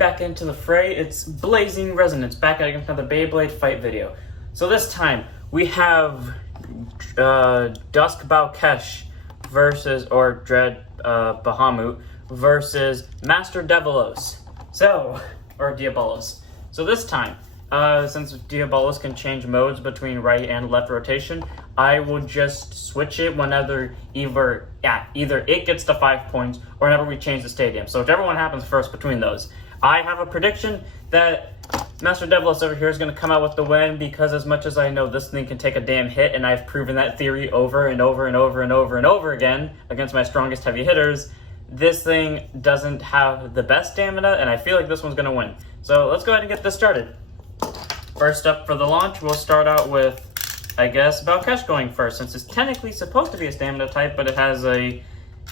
back into the fray. It's Blazing Resonance back against another Beyblade fight video. So this time we have Dusk Balkesh versus, or Dread Bahamut versus Master Diabolos. Or Diabolos. So this time, since Diabolos can change modes between right and left rotation, I will just switch it whenever either it gets to 5 points or whenever we change the stadium. So whichever one happens first between those. I have a prediction that Master Diabolos over here is going to come out with the win, because as much as I know this thing can take a damn hit, and I've proven that theory over and over and over and over and over again against my strongest heavy hitters, this thing doesn't have the best stamina, and I feel like this one's going to win. So let's go ahead and get this started. First up for the launch, we'll start out with, I guess, Balkesh going first, since it's technically supposed to be a stamina type, but it has a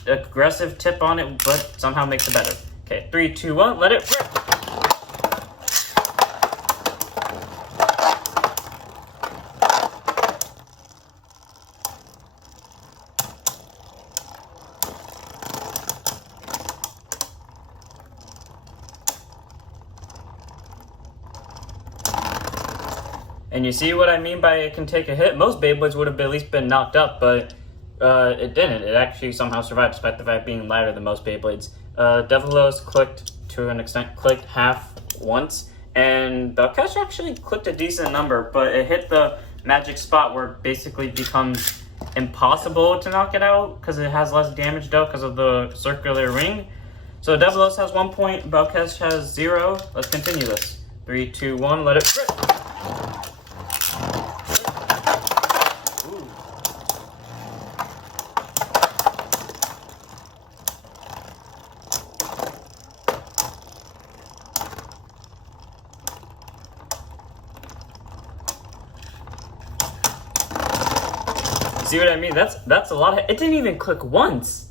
aggressive tip on it, but somehow makes it better. Okay, 3, 2, 1, let it rip! And you see what I mean by it can take a hit? Most Beyblades would have at least been knocked up, but it didn't. It actually somehow survived, despite the fact being lighter than most Beyblades. Diabolos clicked, to an extent, clicked half once, and Balkesh actually clicked a decent number, but it hit the magic spot where it basically becomes impossible to knock it out, because it has less damage dealt because of the circular ring. So Diabolos has 1 point, Balkesh has 0. Let's continue this. 3, 2, 1, let it rip! See what I mean? That's a lot of... It didn't even click once.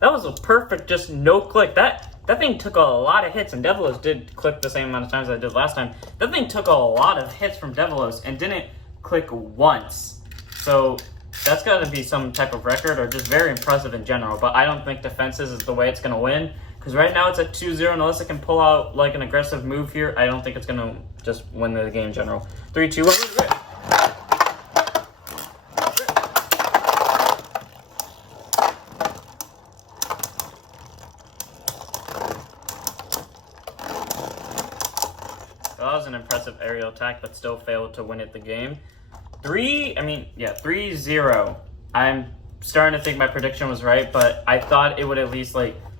That was a perfect, just no click. That thing took a lot of hits, and Diabolos did click the same amount of times as I did last time. That thing took a lot of hits from Diabolos and didn't click once. So that's got to be some type of record, or just very impressive in general. But I don't think defenses is the way it's going to win, because right now it's at 2-0, and unless it can pull out like an aggressive move here, I don't think it's going to just win the game in general. 3, 2, 1, rip! That was an impressive aerial attack, but still failed to win it the game. 3-0. I'm starting to think my prediction was right, but I thought it would at least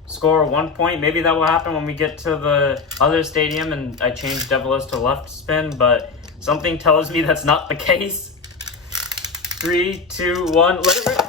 score 1 point. Maybe that will happen when we get to the other stadium and I change Diabolos to left spin, but something tells me that's not the case. 3, 2, 1, let it rip!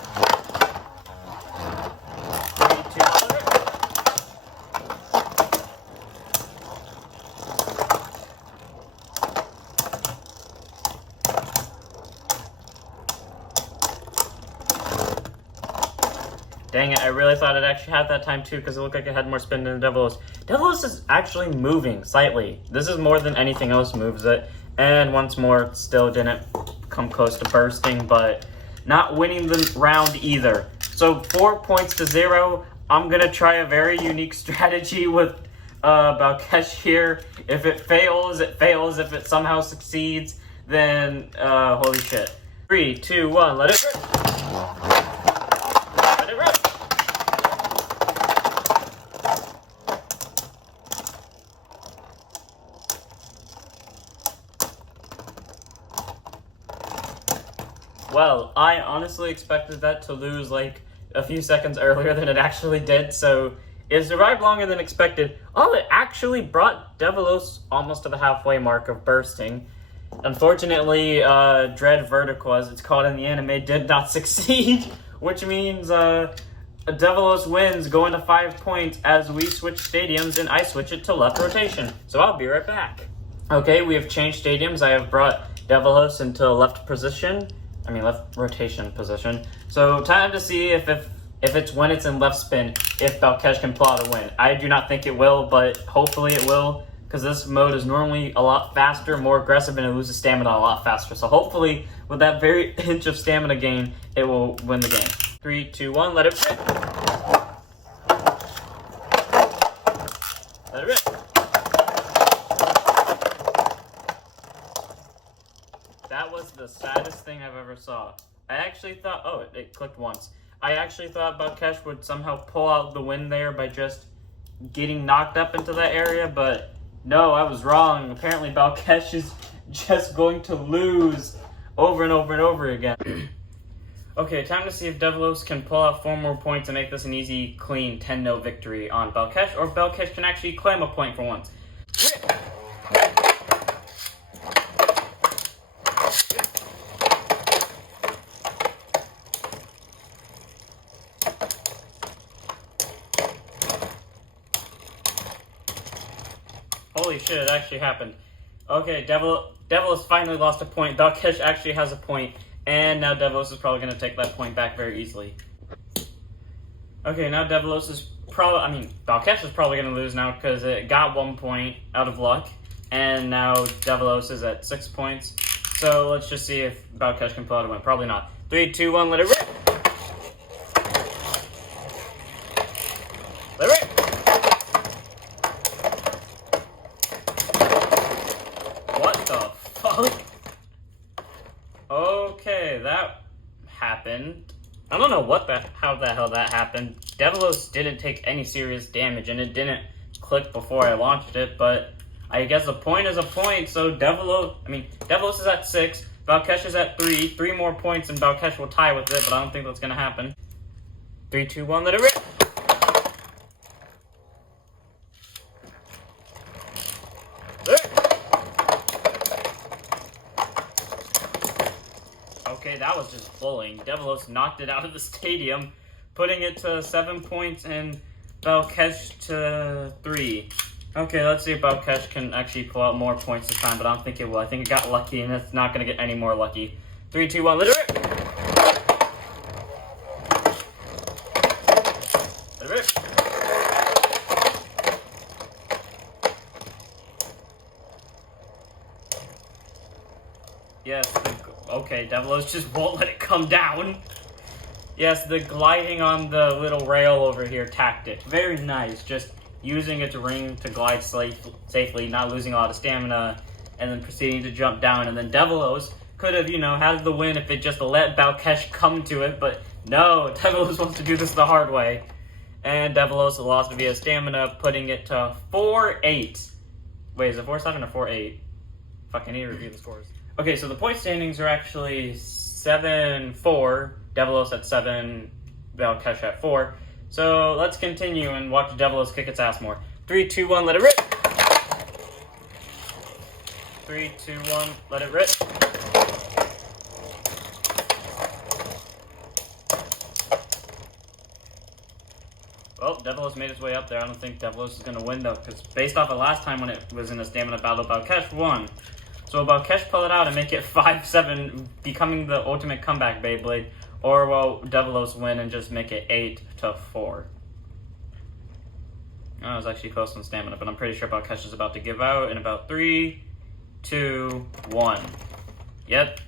Dang it, I really thought it actually had that time too, because it looked like it had more spin than Diabolos. Diabolos is actually moving slightly. This is more than anything else moves it. And once more, still didn't come close to bursting, but not winning the round either. So 4 points to 0. I'm going to try a very unique strategy with Balkesh here. If it fails, it fails. If it somehow succeeds, then holy shit. 3, 2, 1, let it rip! Well, I honestly expected that to lose a few seconds earlier than it actually did, so it survived longer than expected. Oh, it actually brought Diabolos almost to the halfway mark of bursting. Unfortunately, Dread Vertical, as it's called in the anime, did not succeed, which means Diabolos wins, going to 5 points as we switch stadiums and I switch it to left rotation. So I'll be right back. Okay, we have changed stadiums. I have brought Diabolos into left rotation position. So time to see if it's when it's in left spin, if Balkesh can pull out a win. I do not think it will, but hopefully it will, because this mode is normally a lot faster, more aggressive, and it loses stamina a lot faster. So hopefully, with that very inch of stamina gain, it will win the game. 3, 2, 1, let it rip! Let it rip! thing I've ever saw. I actually thought, oh, it clicked once. I actually thought Balkesh would somehow pull out the win there by just getting knocked up into that area, but no, I was wrong. Apparently Balkesh is just going to lose over and over and over again. Okay, time to see if Diabolos can pull out 4 more points and make this an easy, clean 10-0 victory on Balkesh, or if Balkesh can actually claim a point for once. Holy shit, it actually happened. Okay, Diabolos finally lost a point. Balkesh actually has a point, and now Diabolos is probably going to take that point back very easily. Okay, now Diabolos is Balkesh is probably going to lose now because it got 1 point out of luck, and now Diabolos is at 6 points. So let's just see if Balkesh can pull out a win. Probably not. 3, 2, 1, let it rip! Let it rip! What the fuck? Okay, that happened. I don't know how the hell that happened. Diabolos didn't take any serious damage, and it didn't click before I launched it, but I guess a point is a point, so Diabolos is at 6, Balkesh is at 3, 3 more points, and Balkesh will tie with it, but I don't think that's gonna happen. 3, 2, 1, let it rip! Okay, that was just bullying. Diabolos knocked it out of the stadium, putting it to 7 points and Balkesh to 3. Okay, let's see if Balkesh can actually pull out more points this time, but I don't think it will. I think it got lucky, and it's not going to get any more lucky. 3, 2, 1, let it rip! Let it rip! Yes, okay, Diabolos just won't let it come down. Yes, the gliding on the little rail over here tactic. Very nice, just using its ring to glide safely, not losing a lot of stamina, and then proceeding to jump down. And then Diabolos could have, had the win if it just let Balkesh come to it, but no, Diabolos wants to do this the hard way. And Diabolos lost via stamina, putting it to 4-8. Wait, is it 4-7 or 4-8? Fuck, I need to review the scores. Okay, so the point standings are actually 7-4, Diabolos at 7, Balkesh at 4. So let's continue and watch Diabolos kick its ass more. 3, 2, 1, let it rip! 3, 2, 1, let it rip! Well, Diabolos made its way up there. I don't think Diabolos is going to win, though, because based off of last time when it was in a stamina battle, Balkesh won. So will Balkesh pull it out and make it 5-7, becoming the ultimate comeback Beyblade? Or will Diabolos win and just make it 8-4? I was actually close on stamina, but I'm pretty sure Balkesh is about to give out in about 3, 2, 1. Yep.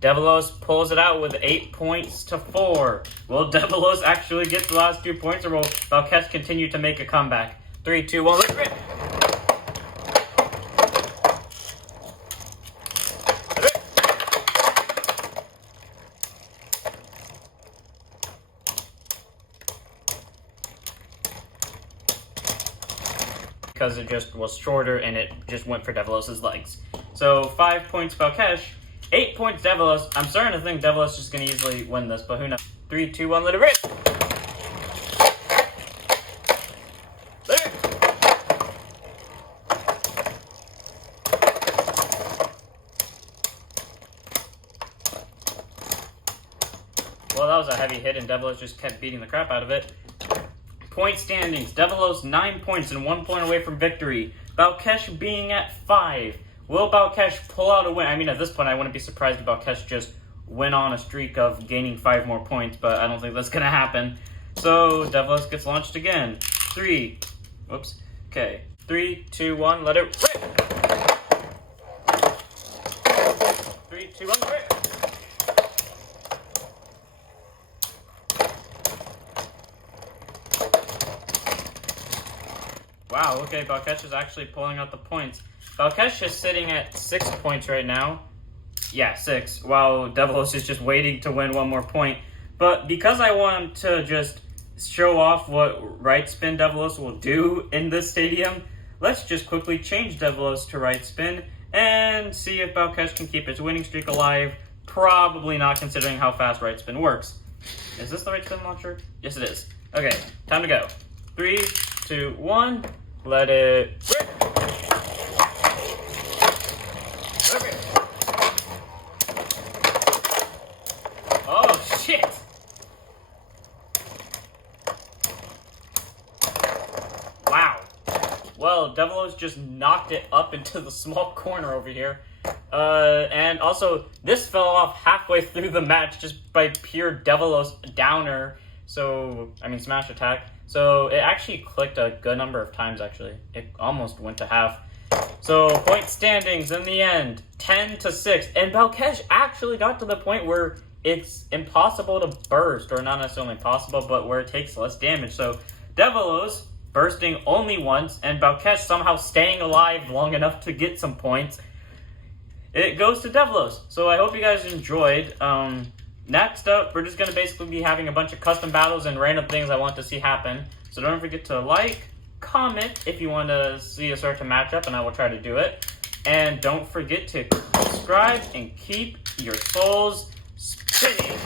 Diabolos pulls it out with 8 points to 4. Will Diabolos actually get the last 2 points, or will Balkesh continue to make a comeback? 3, 2, 1, let's rip! Because it just was shorter and it just went for Diabolos' legs. So 5 points Balkesh, 8 points Diabolos. I'm starting to think Diabolos is going to easily win this, but who knows? 3, 2, 1, let it rip! Let it rip! Well, that was a heavy hit and Diabolos just kept beating the crap out of it. Point standings, Diabolos 9 points and 1 point away from victory. Balkesh being at 5. Will Balkesh pull out a win? I mean, at this point, I wouldn't be surprised if Balkesh just went on a streak of gaining 5 more points, but I don't think that's going to happen. So, Diabolos gets launched again. 3, 2, 1, let it rip! 3, 2, 1, rip! Wow, okay, Balkesh is actually pulling out the points. Balkesh is sitting at 6 points right now. Yeah, 6, while Diabolos is just waiting to win one more point. But because I want to just show off what right spin Diabolos will do in this stadium, let's just quickly change Diabolos to right spin and see if Balkesh can keep its winning streak alive. Probably not, considering how fast right spin works. Is this the right spin launcher? Yes, it is. Okay, time to go. 3, 2, 1. Let it rip. Okay. Oh, shit. Wow. Well, Diabolos just knocked it up into the small corner over here. And also, this fell off halfway through the match just by pure Diabolos downer. So, I mean, smash attack. So, it actually clicked a good number of times, actually. It almost went to half. So, point standings in the end, 10-6. And Balkesh actually got to the point where it's impossible to burst, or not necessarily impossible, but where it takes less damage. So, Diabolos bursting only once, and Balkesh somehow staying alive long enough to get some points. It goes to Diabolos. So I hope you guys enjoyed. Next up, we're just going to basically be having a bunch of custom battles and random things I want to see happen. So don't forget to like, comment if you want to see a certain matchup, and I will try to do it. And don't forget to subscribe and keep your souls spinning.